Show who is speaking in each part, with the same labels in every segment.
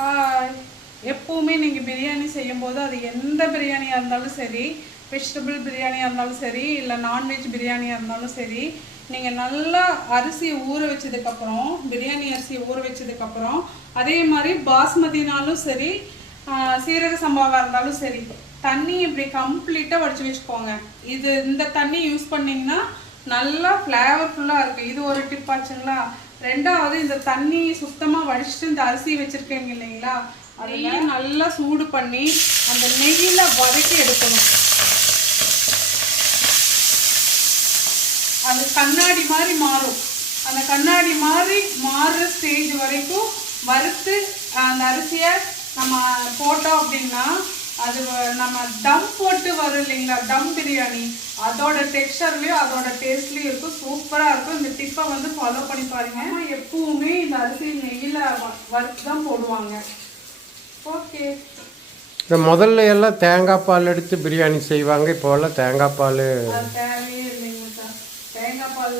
Speaker 1: Hi எப்பவுமே நீங்கள் பிரியாணி செய்யும்போது அது எந்த பிரியாணியாக இருந்தாலும் சரி வெஜிடபிள் பிரியாணியாக இருந்தாலும் சரி இல்லை நான்வெஜ் பிரியாணியாக இருந்தாலும் சரி நீங்கள் நல்லா அரிசியை ஊற வச்சதுக்கப்புறம் பிரியாணி அரிசியை ஊற வச்சதுக்கப்புறம் அதே மாதிரி பாஸ்மதினாலும் சரி சீரக சம்பாவாக இருந்தாலும் சரி தண்ணி இப்படி கம்ப்ளீட்டாக வடித்து வச்சுக்கோங்க. இது இந்த தண்ணி யூஸ் பண்ணிங்கன்னா நல்லா ஃப்ளேவர்ஃபுல்லாக இருக்குது இது ஒரு டிப் ஆச்சுங்களா? ரெண்டாவது இந்த தண்ணி சுத்தமாக வடிச்சிட்டு இந்த அரிசி வச்சுருக்கீங்க இல்லைங்களா? அதையும் நல்லா சூடு பண்ணி அந்த நெய்யில் வதக்கி எடுக்கணும். அது கண்ணாடி மாதிரி மாறும். அந்த கண்ணாடி மாதிரி மாறுற ஸ்டேஜ் வரைக்கும் வறுத்து அந்த அரிசியை நம்ம போட்டோம் அப்படின்னா அது நம்ம தம் போட்டு வரும் இல்லைங்களா? தம் பிரியாணி. அதோட டெக்ஸ்டர்லயும் அதோட டேஸ்ட்லயும் இருக்கும். சூப்பரா இருக்கும். இந்த டிப்பை வந்து ஃபாலோ பண்ணி பாருங்க. எப்பவுமே இந்த அரிசி நெய்யில வறுத்து தான் போடுவாங்க. ஓகே
Speaker 2: இந்த முதல்ல எல்லாம் தேங்காய் பால் எடுத்து பிரியாணி செய்வாங்க. இப்போல்லாம் தேங்காய் பால்.
Speaker 1: தேவையே இல்லைங்க சார். தேங்காய் பால்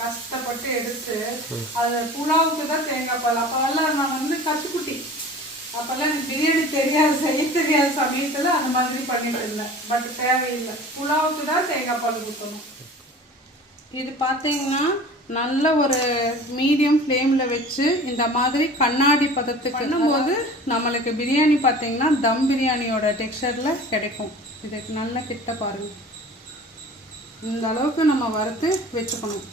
Speaker 1: கஷ்டப்பட்டு எடுத்து அது புலாவுக்கு தான் தேங்காய் பால். அப்போல்லாம் நான் வந்து கத்துக்குட்டி. அப்போல்லாம் பிரியாணி தெரியாது செய்ய தெரியாத சமயத்தில் அந்த மாதிரி பண்ணிட்டு இருந்தேன். பட் தேவையில்லை. புலாவுக்கு தான் தேங்காய் பால் ஊற்றணும் இது பார்த்தீங்கன்னா நல்ல ஒரு மீடியம் ஃப்ளேமில் வச்சு இந்த மாதிரி கண்ணாடி பதத்துக்கு பண்ணும்போது நம்மளுக்கு பிரியாணி பார்த்தீங்கன்னா தம் பிரியாணியோட டெக்ஸ்டரில் கிடைக்கும். இதுக்கு நல்ல கிட்ட பாருங்க. இந்த அளவுக்கு நம்ம வறுத்து வச்சுக்கணும்.